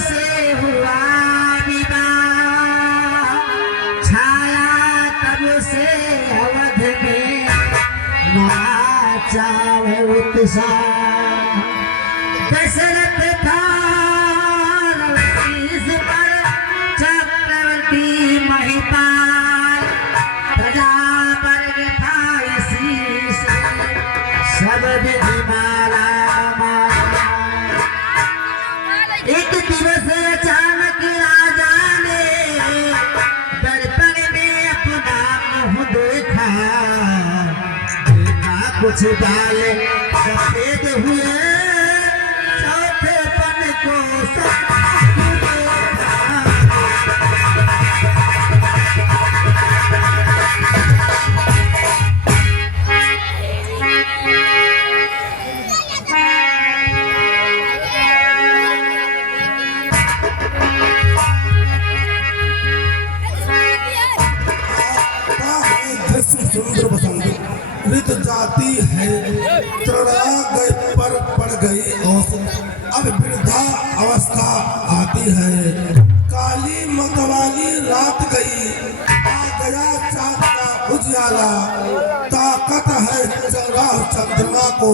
से हुआ विवाह, छाया तब से अवध में नाचा है उत्साह। दशरथ था इस पर चक्रवर्ती महिपाल, प्रजा वर्ग था इसी से सब विधि माला माला। एक दिवस अचानक राजा ने दर्पण में अपना मुंह देखा, देखा कुछ बाल सफेद हुए, चौथे पन को सुंदर पसंद ऋत जाती है, तड़ा गए पर पड़ गई औस, अब वृद्धा अवस्था आती है। काली मतवाली रात गई, आ गया चाँद का उजियाला, ताकत है राह चंद्रमा को,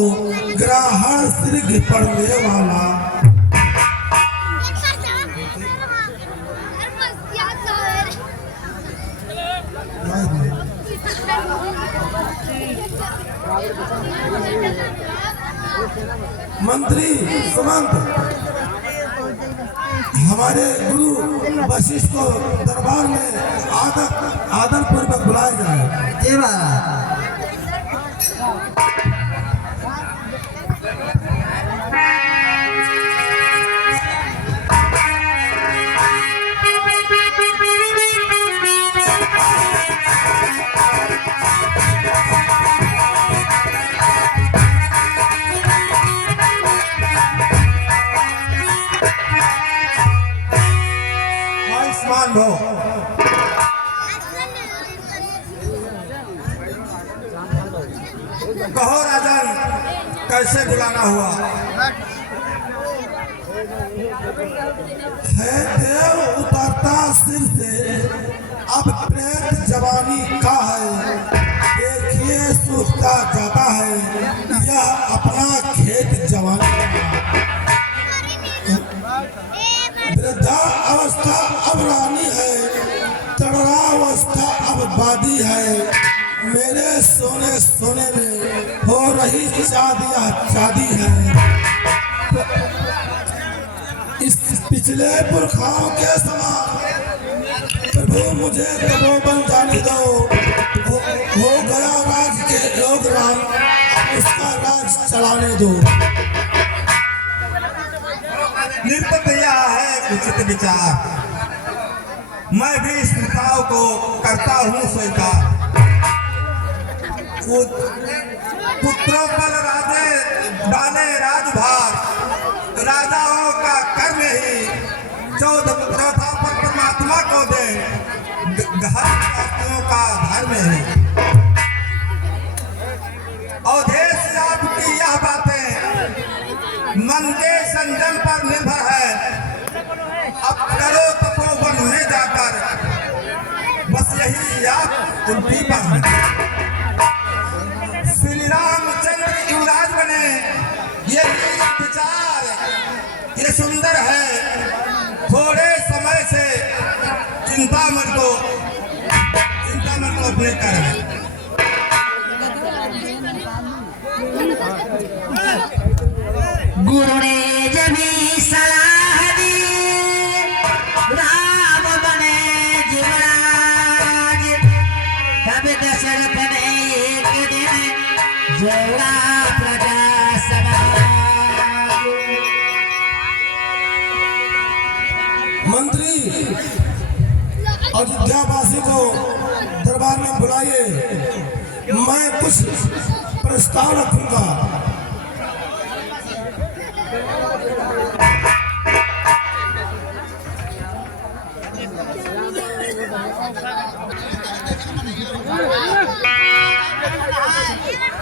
ग्रहण सिर पड़ने वाला। मंत्री सुमंत हमारे गुरु वशिष्ठ को दरबार में आदर पूर्वक बुलाया जाए। कहो राजन, कैसे बुलाना हुआ है? देव उतारता सिर से, अब प्रेत जवानी का है, देखिए सूखता जाता है यह अपना खेत जवानी। वृद्धा अवस्था अब रानी है, तरुणावस्था अब बादी है, मेरे सोने सोने में हो रही शादियाँ शादी है। इस पिछले पुरखाओं के समान प्रभु मुझे तपोवन जाने दो, हो गया राज के योग राम, उसका राज चलाने दो। निर्पत यह है उचित विचार, मैं भी इस प्रस्ताव को करता हूँ स्वीकार। पुत्रों पर राजे डाले राजभार, राजाओं का कर नहीं, 14 पुत्रों पर परमात्मा को दे, हर का धर्म है। अवधेश आपकी यह बातें मन के संयम पर निर्भर है, अब करो तपोवन में जाकर, बस यही आप उल्टी पर है। श्री रामचंद्र युवराज बने, ये विचार ये सुंदर है, थोड़े समय से चिंता मन को अपने कर है। गुरु ने जब सलाह दी, राम बने युवराज, तब दशरथ ने एक दिन जोड़ा प्रजा समाज। मंत्री अयोध्यावासी को दरबार में बुलाइए, मैं कुछ प्रस्ताव रखूंगा।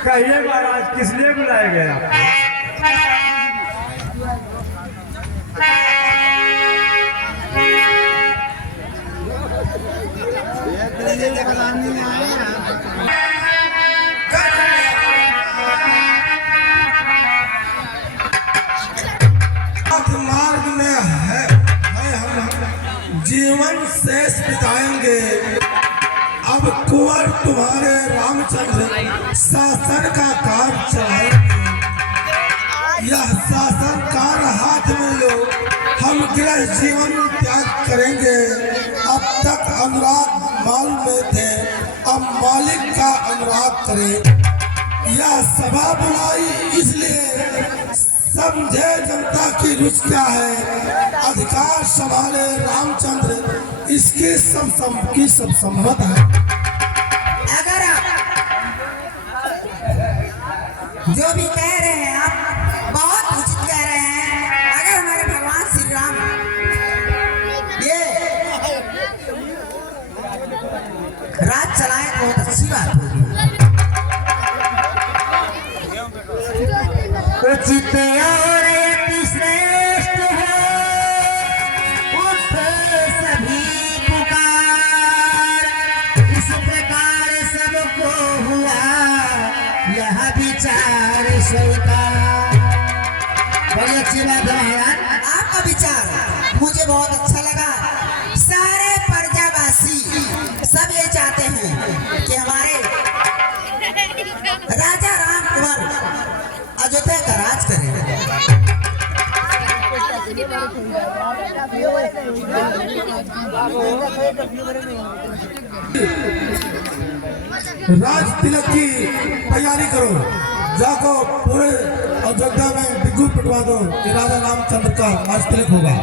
कहिए महाराज, किस लिए बुलाया गया? जीवन शेष बिताएंगे। अब कुंवर तुम्हारे रामचंद्र शासन का कार्य चलाएंगे। यह शासन कार्य हाथ में लो, हम गृह जीवन त्याग करेंगे। अब तक अनुराग माल में थे, अब मालिक का अनुराग करें। यह सभा बुलाई इसलिए समझे जनता की रुचि क्या है। अधिकार संभाले रामचंद्र, इसकी सब सम्मत है। अगर आप जो भी कह रहे हैं आप बहुत उचित कह रहे हैं। अगर हमारे भगवान श्री राम ये राज चलाएं तो बहुत अच्छी बात होगी। उचित और अति श्रेष्ठ है, उठे सभी पुकार। इस प्रकार सबको हुआ यह विचार स्वीकार। बड़ी अच्छी बात है महाराज, आपका विचार मुझे बहुत अच्छा लगा। सारे प्रजावासी सब ये चाहते हैं कि हमारे राजा राम कुंवर अयोध्या का राज करें। राज तिलक की तैयारी करो, जाको पूरे अयोध्या में बिगुल पिटवा दो कि राजा रामचंद्र का राज तिलक होगा।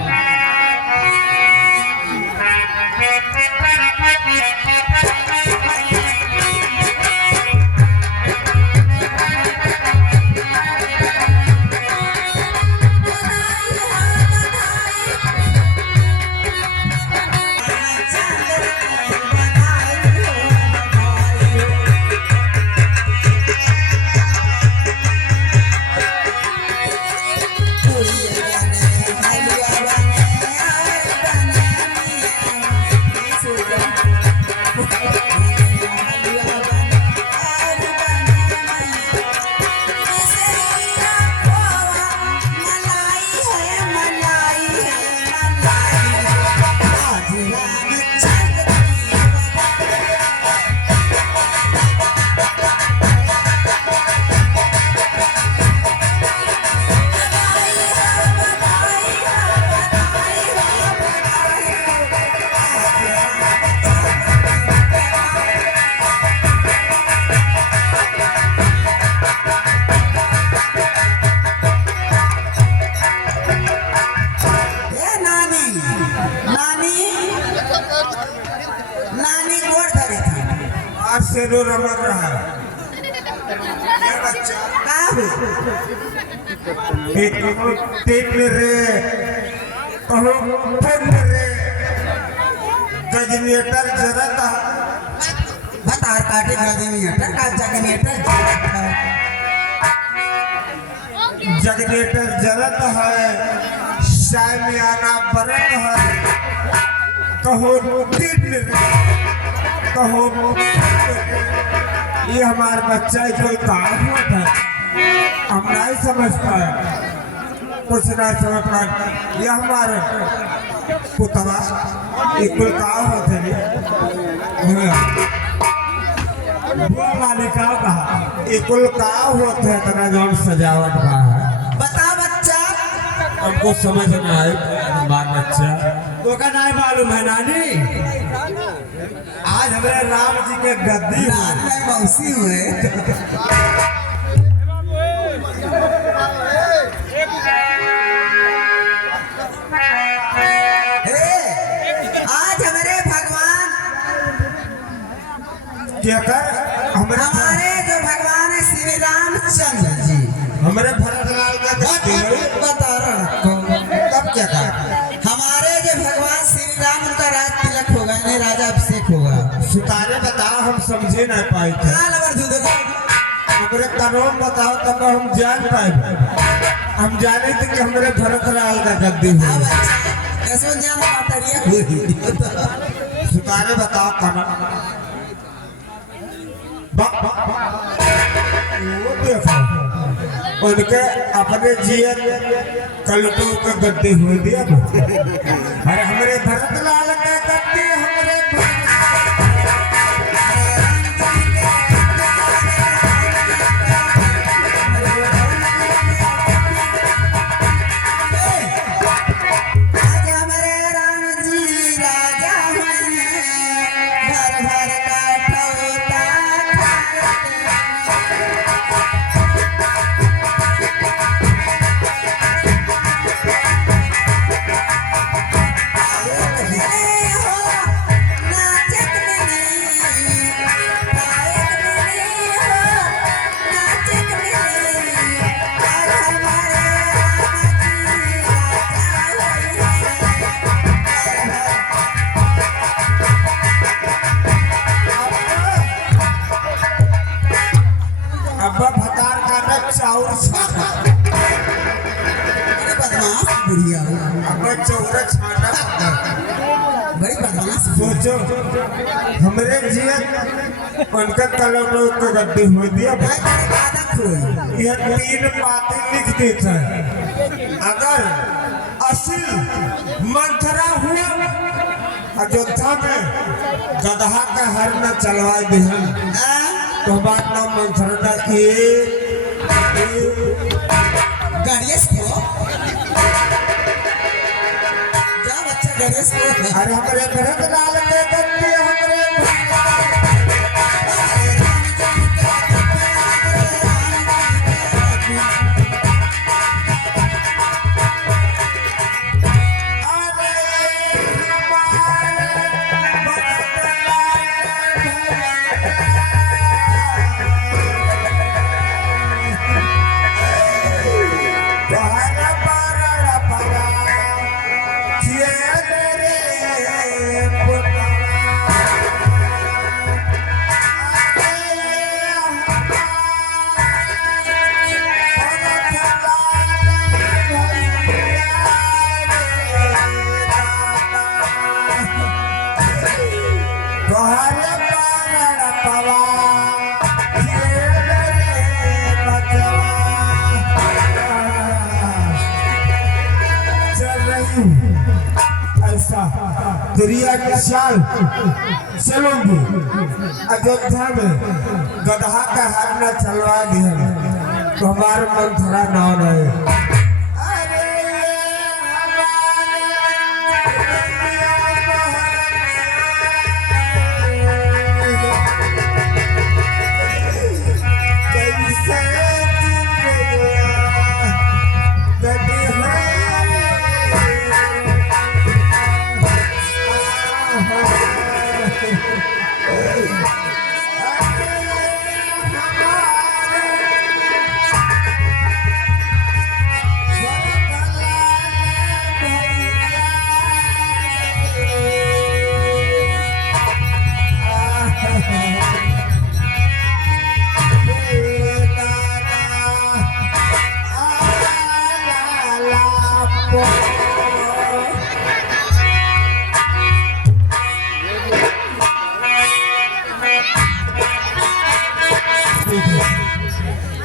से रो रमन रहा ये बच्चा तीन रे कहो पुण्य रे गजनेटर जरत बतार काटे गजनेटर का जगनेटर जगनेटर जरत है शामियाना बरत है कहो तीन रे कहो ये हमारा बच्चा कोई काम होता है हम नहीं समझ पाए कुछ नहीं समझ पाए ये हमारे पुतवा ये कुल काम होते वाले का कहा ये कुल काम होते हैं तना जौन सजावट का है बता बच्चा हमको समझ में आए बात बच्चा तो का नहीं मालूम है नानी आज हमारे राम जी के गद्दी मौसी हुए आज हमारे भगवान क्या कर हमारे जो भगवान है श्री रामचंद्र जी हमारे भरतलाल का तब क्या था हमारे जो भगवान श्री राम उनका राज तिलक होगा नहीं राजा अभिषेक होगा सितारे बताओ हम समझे नहीं पाए थे हमारे कानून बताओ तब हम जान पाए हम जाने थे कि हमारे भरतलाल का गद्दी है सितारे बताओ कानून वो देखो उनके अपने जीवन कलटों का गद्दी हो दिया अरे हमारे भरतलाल का का छाटा बड़ी बदमाश सोचो हमरे जियत उनका कलम का गड्डी हो दिया भाई तेरे दादा खोई यह 3 बातें लिख देता है अगर असल मंथरा हुआ अयोध्या में गधा का हर न चलवाए दिहन तो बात ना मंथरा गणेश को क्या बच्चा गणेश को अरे हमारे घर के डाल के गड्डी हमारे क्रिया के साल चलूंगी अयोध्या में गधा का हाथ न चलवा दिया तो हमारा मन थोड़ा ना रहे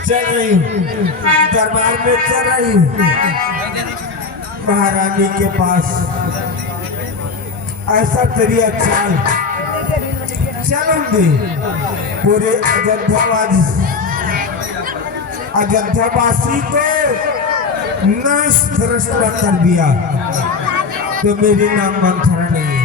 चल रही हूँ दरबार में चल रही हूँ महारानी के पास ऐसा तरीका चाल चलूंगी पूरे अयोध्यावासी को नष्ट भ्रष्ट कर दिया तो मेरी नाम मंथरा नहीं है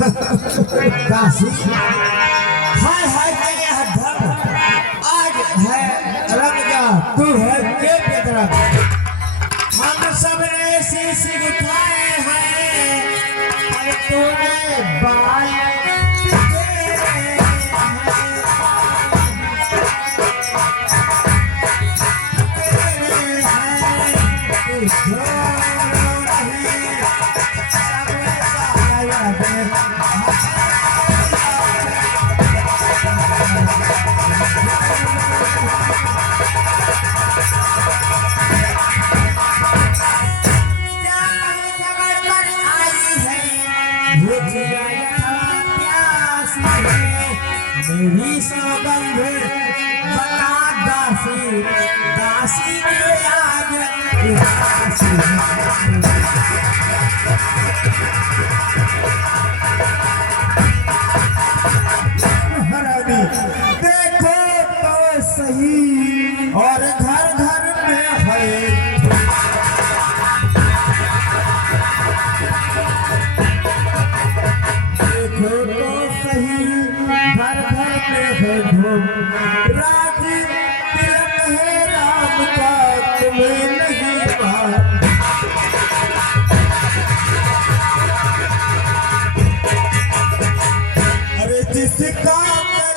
काशी हाय हाय तेरे धर्म आज है रंगा तू है के बेदरा हम सब ने शीश उठाए हैं अरे तूने बाय मेरी सौगंध बता दासी दासी ने आज महारानी देखो तो सही और घर घर में है देखो तो सही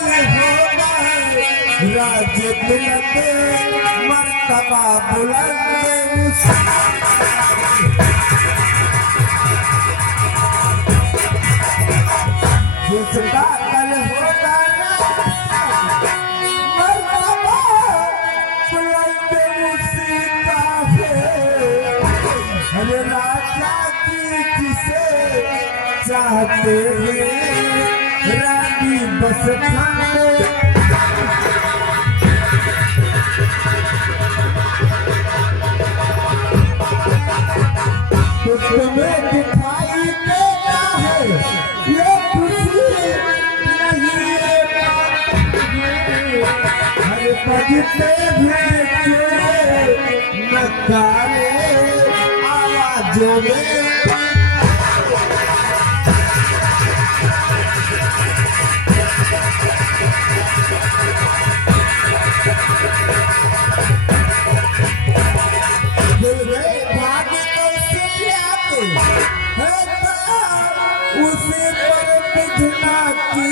होगा राज बुलंद मर्तबा बुलंद जिसका कल होगा मर्तबा बुलंद उसी का है अरे राजा की जिसे चाहते हैं रानी बस खाने तुम्हें दिखाई देता है ये खुशी नहीं हर बजते हुए नकारे आवाजों में उसे पर बिघना की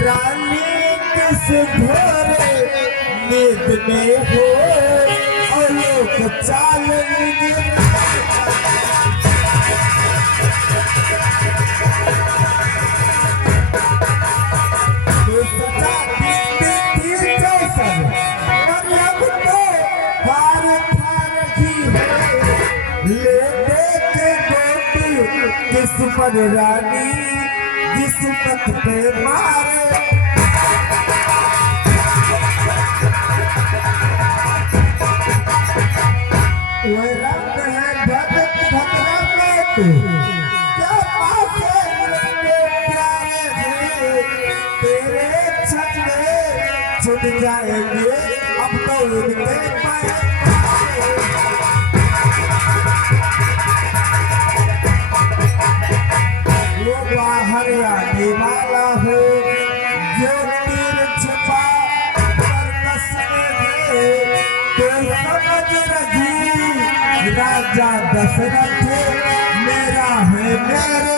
रानी किस घोरे नींद में हो अलोक चाल किस्मत रानी किस्मत पे मारे वो रंग है भगत भगत में तू क्या पास है प्यारे तेरे छंदे छुट जाएंगे अब तो उनके पाए हरियाणी वाला हो जो तीर छुपा कर कसमे तो समझ रही राजा दशरथ मेरा है मेरे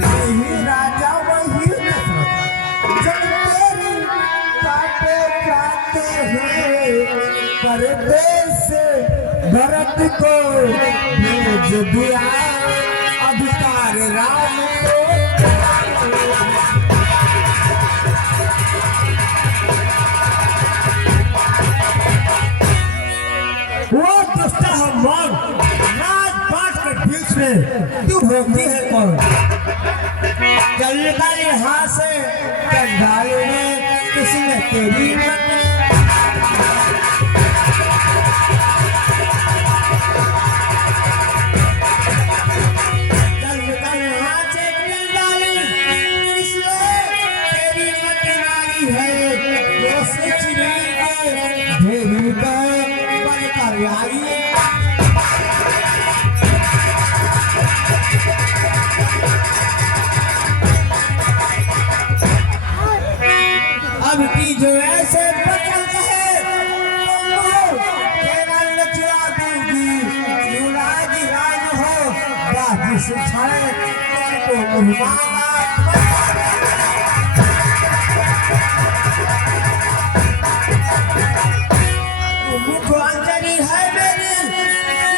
यही राजा वही दशरथ जब तेरी काटे जाते हैं परदेश से भरत को भेज दिया अधिकार राम को वो दुष्ट हनुमान राजपाट के बीच में तू भोगती है कौन चलता यहाँ से कंगाल में किसने तेरी अब की जो ऐसे बचल है तेरा लचवा दूंगी युवराज राज हो बाजी से छाए तो मुख्यमंत्री है मेरी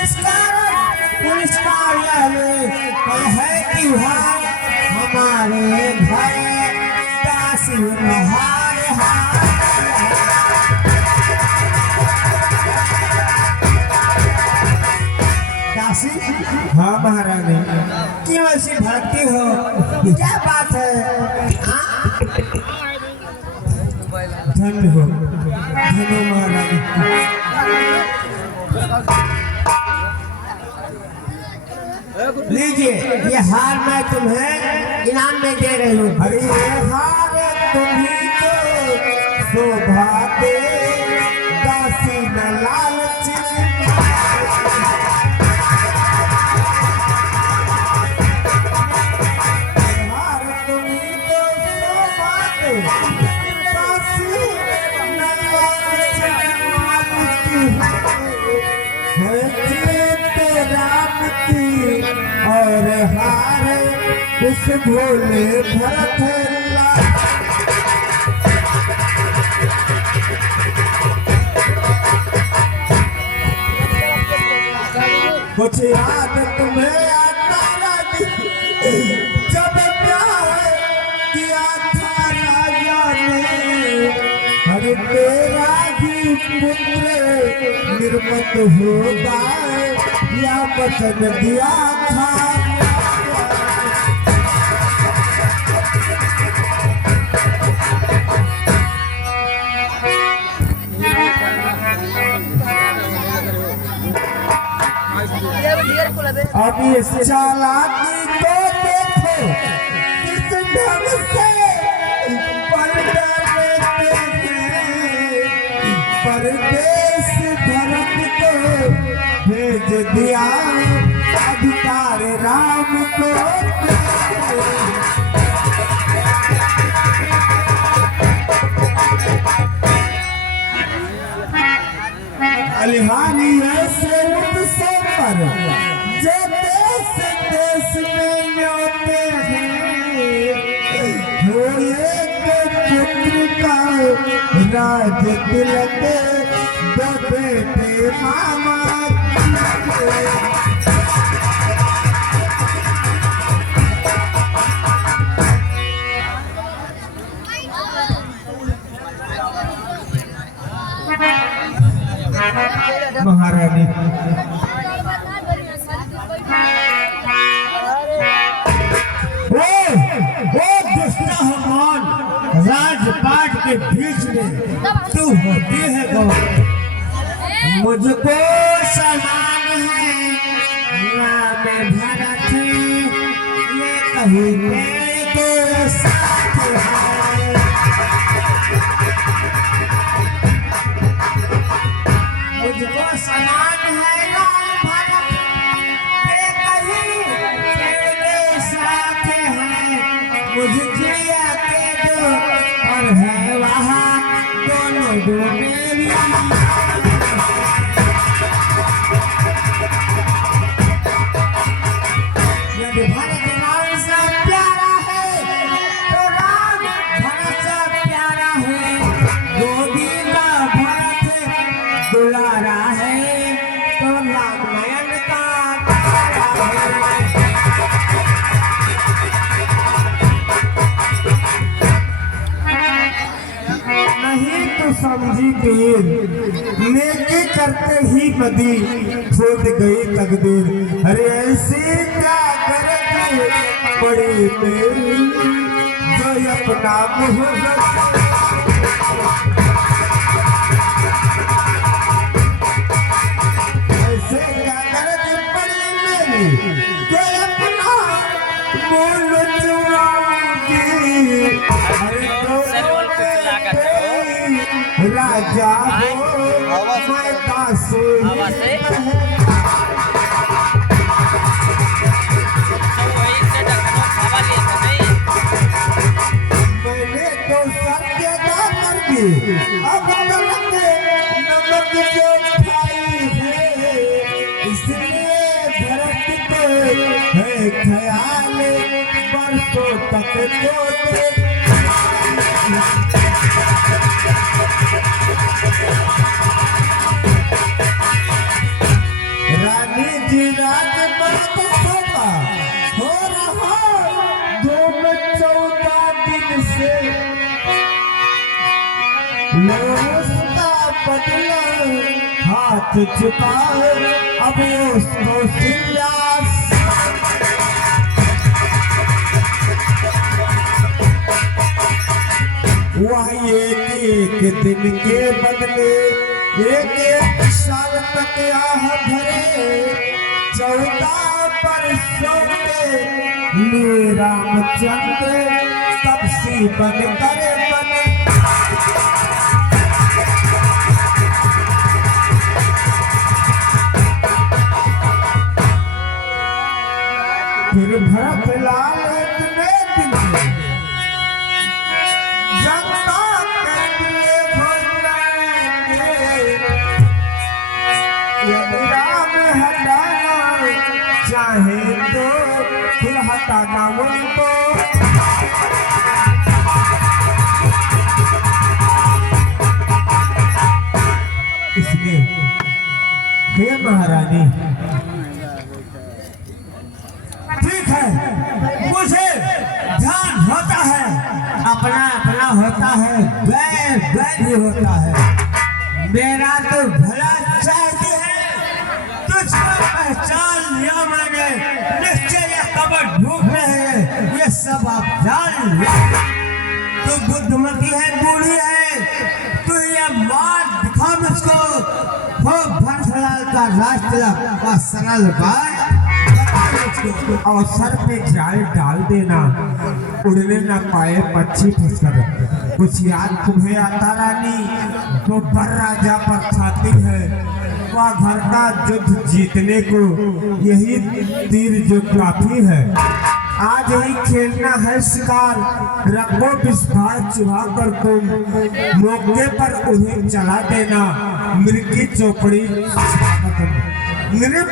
इस कारण पुलिस कार्यालय है त्योहार हमारे घर दासी नहार दासी हाँ महारानी क्यों ऐसी भड़कती हो क्या बात है धन्य हो धन्य महारानी लीजिए ये हार मैं तुम्हें इनाम में दे रही हूँ अरे हार तुम्ही को शोभा दे दासी न लालच हार तुम्ही को शोभा दे दासी न लालच है राम की और हारे उस भोले भरत लाल। कुछ याद तुम्हें आता रानी, जब प्यार किया था राजा ने, हर तेरा ही पुत्र निर्मत होगा या वचन दिया था। अब इस चालाकी को देखो किस ढंग से पलटा लेते हैं। परदेश भरत को भेज दिया अधिकार राम को। अलिहानी ऐसे उत्सव पर जो देश देश में न्योते हैं, हो एक पुत्र का राज तिलक दो बेटे मामा। महारानी वो दुष्टा हनुमान राजपाट के बीच में तू होती है गौर। मुझको समान है राम भरत, ये कहीं मेरे साथ है। मुझको समान है राम भरत, ये कहीं मेरे साथ है। मुझे जिया के दो और है वहाँ दोनों दो मेरी। यदि भरत राम से प्यारा है तो राम भरत से प्यारा है। गोदी का भरत दुलारा है तो राम नयन का तारा है। नहीं तो समझी पीर नेकी करते ही बदी छूट गई तकदीर। अरे ऐसी क्या करती बड़ी तेरी जो अपना मुँह ऐसे क्या करती बड़ी मेरी जो अपना मुँह चुराऊंगी। अरे राजा हो मैं दासी मैंने तो सत्यता कर दी, अब गलत नमक जो खाई है। इसलिए भरत को है ख्याल बरसों तक तो रानी जी राज बहुत सोता हो रहा 14 दिन से। उसका बदला हाथ चुका अब उसको सियास। वह एक दिन के बदले एक साल तक आह भरे। 14 बरसों के लिए रामचंद्र तपसी बन कर बने। फिर भरत लाल इतने दिन जनता के लिए यदि राम हटाना चाहे तो बताना उनको। इसलिए हे महारानी, ठीक है, मुझे ध्यान होता है, अपना अपना होता है, बैर बैर भी होता है। मेरा तो भला चाहती है, तुझको पहचान लिया मैंने, निश्चय ये कबर ढूंढ रहे हैं, ये सब आप जान लिया। तू बुद्धमती है, बूढ़ी है, तू ये मार दिखा मुझको, हो भरसलाल का राष्ट्र का सरल बात और सर पे जाल डाल देना, उड़ने न पाए पक्षी फंसकर। कुछ याद तुम्हें आता रानी, तो बर राजा पर छाती है, वह घर का युद्ध जीतने को यही तीर जो काफी है। आज ही खेलना है शिकार, रखो विस्फार चुहा कर तुम, मौके पर उन्हें चला देना, मिर्गी चौपड़ी। नृप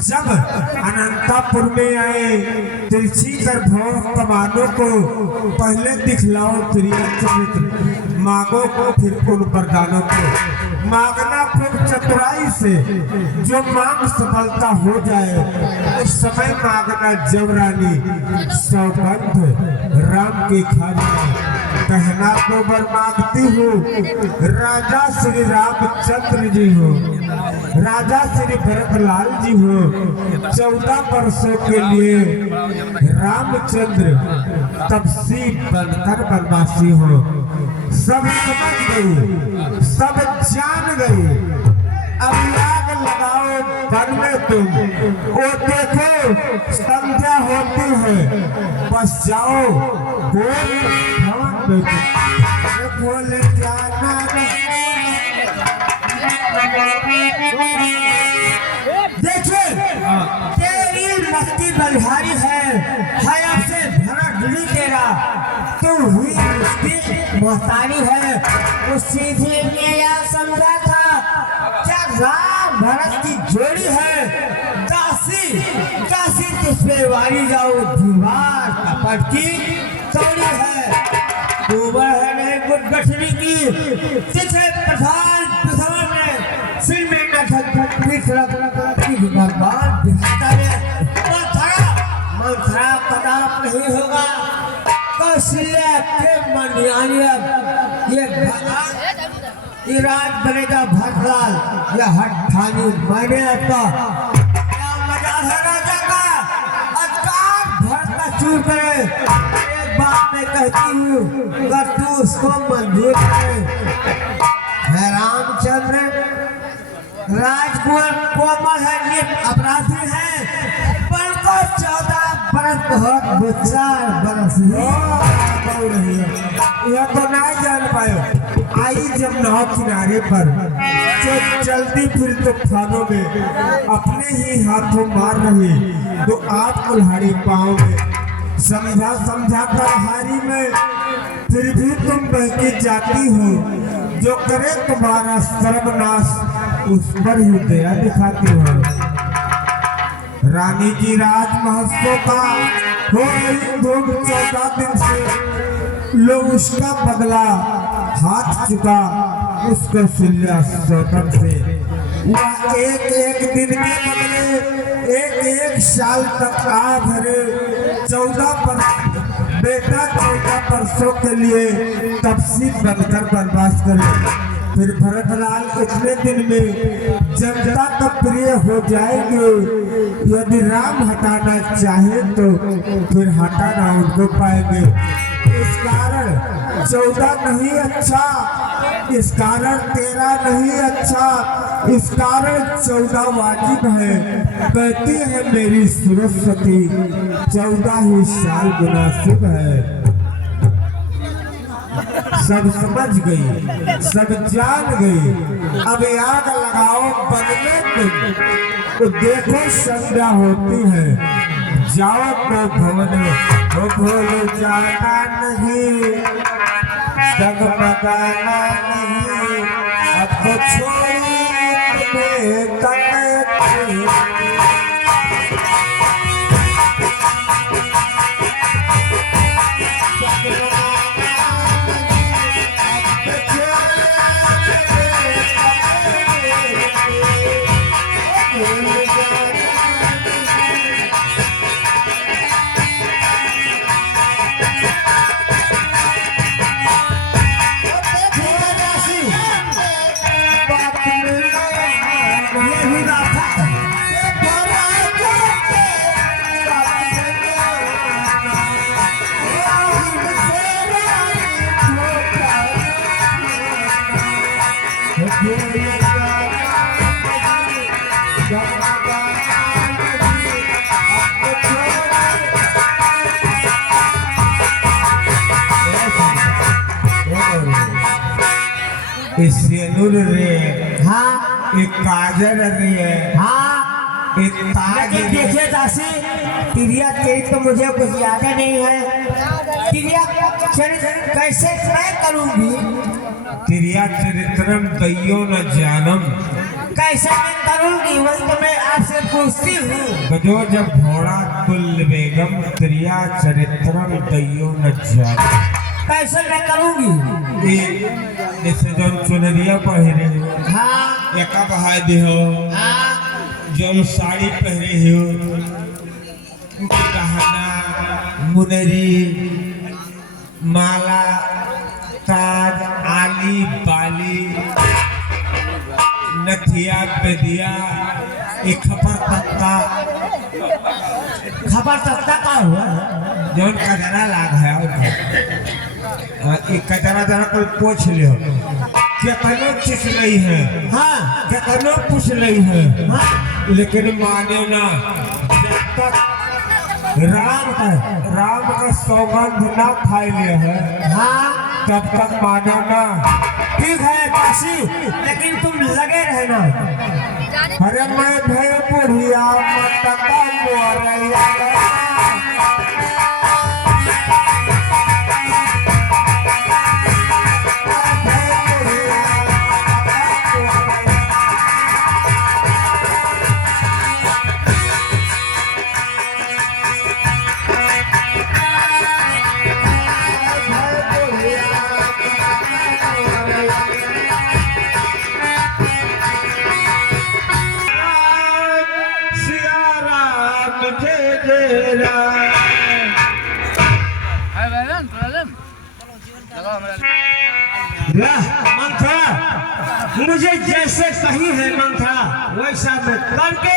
जब अनंतापुर में आए, तिरछी कर भौं कमानों को पहले दिखलाओ प्रिय चरित्र, मांगो को फिर उन वरदानों को। मांगना फिर चतुराई से, जो मांग सफलता हो जाए उस समय मांगना जबरानी, सौगंध राम की खानी। कहना तो बर मांगती हूँ, राजा श्री रामचंद्र जी हो, राजा श्री भरतलाल जी हो, 14 वर्षों के लिए रामचंद्र तपसी बनकर बनवासी हो। सब समझ गई, सब जान गई, अब आग लगाओ बन में तुम, वो देखो संध्या होती है, बस जाओ बोले जाना। देखिए तेरी मस्ती बलिहारी है अब से भरा डुली तेरा, तू हुई उसकी मोहतारी है। उस सीधे मेरा समझा था क्या राम भरत की जोड़ी है, काशी काशी तिसपे वारी जाओ, दीवार कपट की चौड़ी है, गोबर है नहीं गुटगठरी की, तिथे प्रधान प्रधान ने सिर में न धक भगवान दिखाता है। मंथरा कदाप नहीं होगा, कौशल्या के ये राज बनेगा भरतलाल, यह हठानी मैंने लगता क्या मजा है राजा का, अकाल भरत का चूर करे। एक बात मैं कहती हूँ, अगर तू उसको मंजूर करे, है रामचंद्र राजकुमार कोमल है, नित अपराधी है, पर को 14 बरस बहुत बच्चा बरस यह तो नहीं जान पाए। आई जब नाव किनारे पर चलती फिर तूफानों में, अपने ही हाथों मार रही तो आप कुल्हाड़ी पाँव में, समझा समझा कर हारी में, फिर भी तुम बहकी जाती हो, जो करे तुम्हारा सर्वनाश उस पर ही दया दिखाती हो। रानी जी राज महोत्सव का हो रही धूम 14 दिन से, लो उसका बदला हाथ चुका उसको सिल्या सौतम से। वह एक एक दिन के बदले एक एक साल तक आ भरे, 14 बेटा 14 वर्षों के लिए तपसी बनकर बनवास करे। फिर भरतलाल इतने दिन में जनता का प्रिय हो जाएंगे, यदि राम हटाना चाहे तो फिर हटाना उनको पाएंगे। इस कारण 14 नहीं अच्छा, इस कारण 13 नहीं अच्छा, इस कारण 14 वाजिब है। कहती है मेरी सरस्वती 14 ही साल मुनासिब है। सब समझ गई, सब जान गई, अब आग लगाओ बदले तुम, तो देखो संध्या होती है, जाओ तो भवन तो भूल जाना नहीं, डगमगाना नहीं, अब तो छोड़ी तुम्हें तक ये सिंदूर रे, हाँ ये काजल रे, हाँ। ये ताज लेकिन रे। देखिए दासी, तिरिया तेरी तो मुझे कुछ याद नहीं है। तिरिया चरित्र कैसे मैं करूंगी? तिरिया चरित्रम दैयो न जानम। कैसे मैं करूंगी वही तो मैं आपसे पूछती हूँ। गजो जब घोड़ा तुल बेगम तिरिया चरित्रम दैयो न जानम। कैसे मैं करूंगी? ये जैसे जौन चुनरिया पहरे हो, हाँ एका बहाय दे हो, हाँ जौन साड़ी पहरे हो, गहना मुनरी माला ताज आली बाली नथिया बेदिया एक खपर तख्ता खबर तख्ता का हुआ? जौन कजरा लाग है कचरा जरा कोई पूछ लियो कितनो चीज नहीं है, हाँ कितनो पूछ नहीं है, हाँ लेकिन माने ना जब तक राम का सौगंध ना खाई लिया है हाँ। तब तक माने ना। ठीक है काशी, लेकिन तुम लगे रहना। अरे मैं भय बुढ़िया मतका मोरैया मंत्रा मुझे जैसे सही है मंत्रा वैसा मैं करके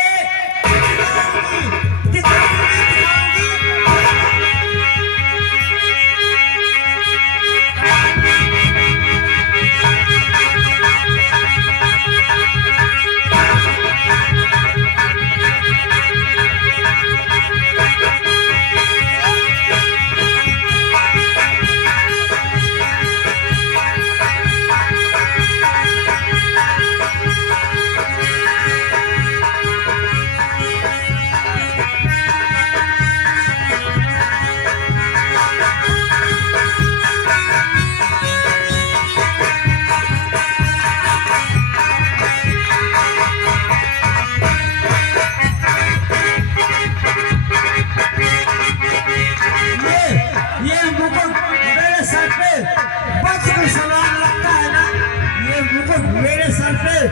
मेरे सर पे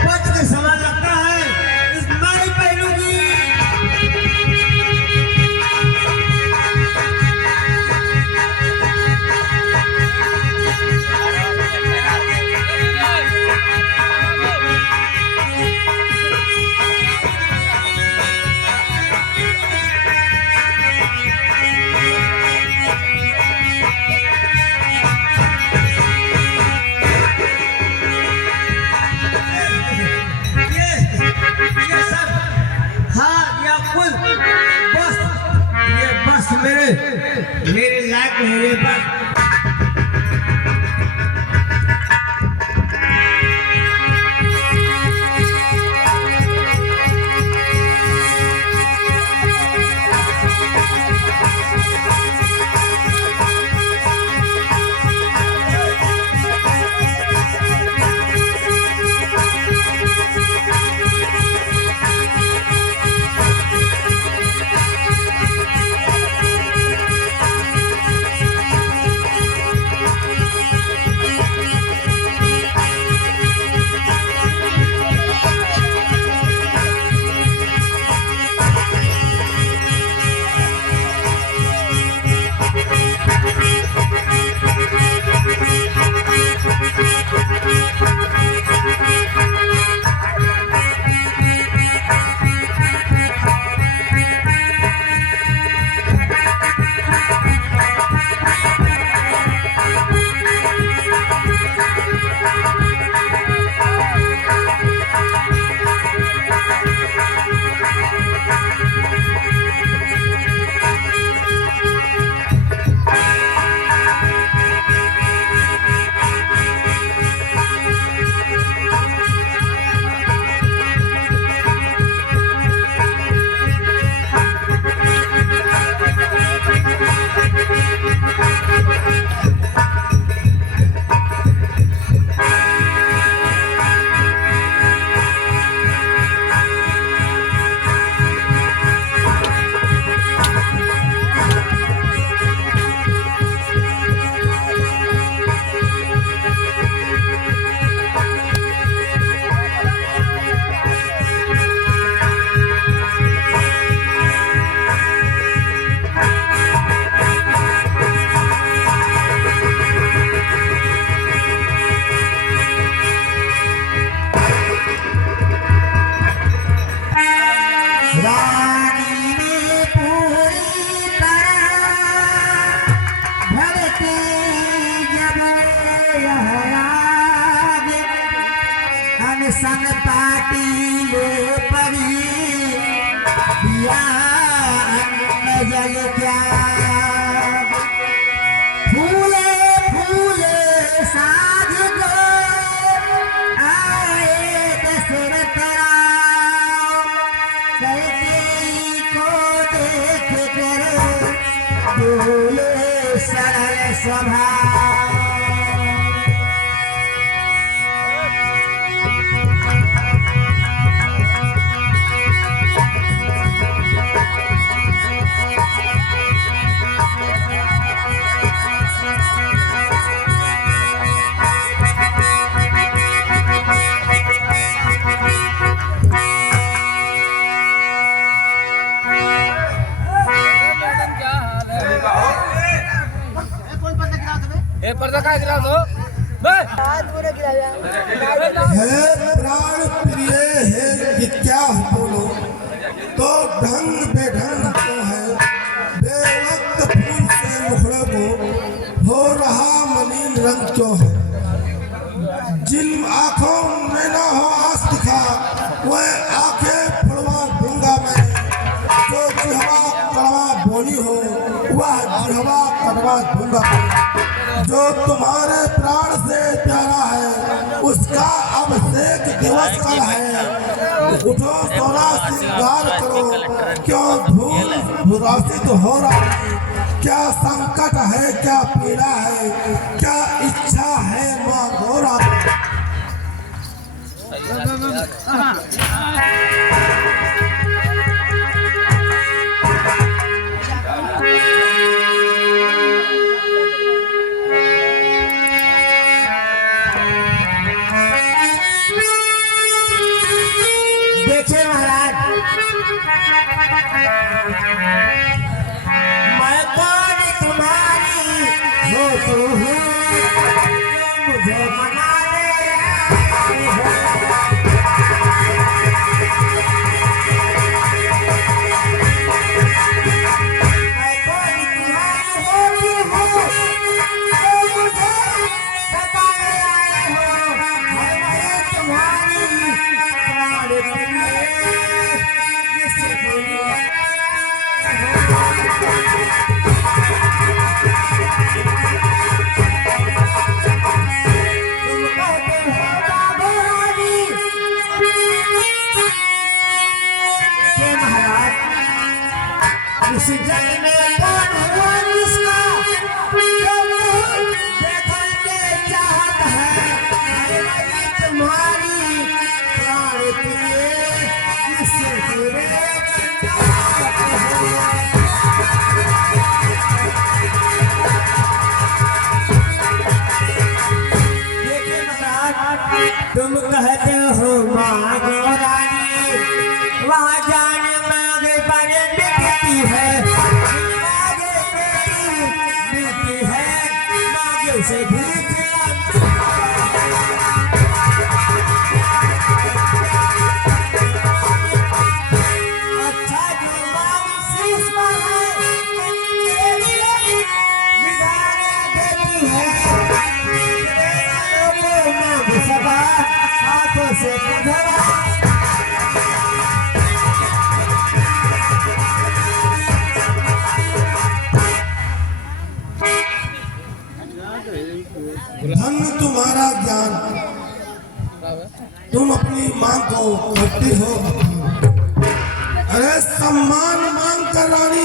पच के समान लगता है, इस मारी पहनूंगी। मेरे लायक मेरे पास गजल क्या फूले फूले साज दो आए दशरथ राम कैकेयी को देख कर बोले सरल स्वभाव। पर्दा का गिरा दो है प्राण प्रिय है कि क्या बोलो तो ढंग बेढंग तो है बेवक्त फूल से मुखड़े को हो रहा मलिन रंग क्यों है। जिन आंखों में ना हो आस दिखा वह आंखें फड़वा दूंगा मैं। जो जिहवा कड़वा बोली हो वह जिहवा कड़वा दूंगा मैं। जो तुम्हारे प्राण से प्यारा है उसका अभिषेक दिवस कल है। उठो सोना श्रृंगार करो क्यों धूल भुरासित हो रहा है। क्या संकट है क्या पीड़ा है क्या इच्छा है माँ गोरा। देखिए महाराज मैं कौन तुम्हारी हो तो हूँ मुझे मनाने आई हो। मैं कौन तुम्हारी होती हूँ तो मुझे सताने आए हो। मैं तुम्हारी प्राण प्रिय किसे बोलूं। इस जग में कौन हुआ जिसका देखने के चाहत है। मैं तुम्हारी प्राण प्रिय किससे जुड़े देखिए महाराज तुम कहते हो माँ गौरानी वहाँ जाने मांगे पर मिलती है। मांगे मिलती है मांगे से भी अच्छा जो मांग शीश पर है निगाहें देती है। मांग सदा हाथों से गुजरा धन तुम्हारा ज्ञान तुम अपनी मां को करती हो। अरे सम्मान मांग कर रानी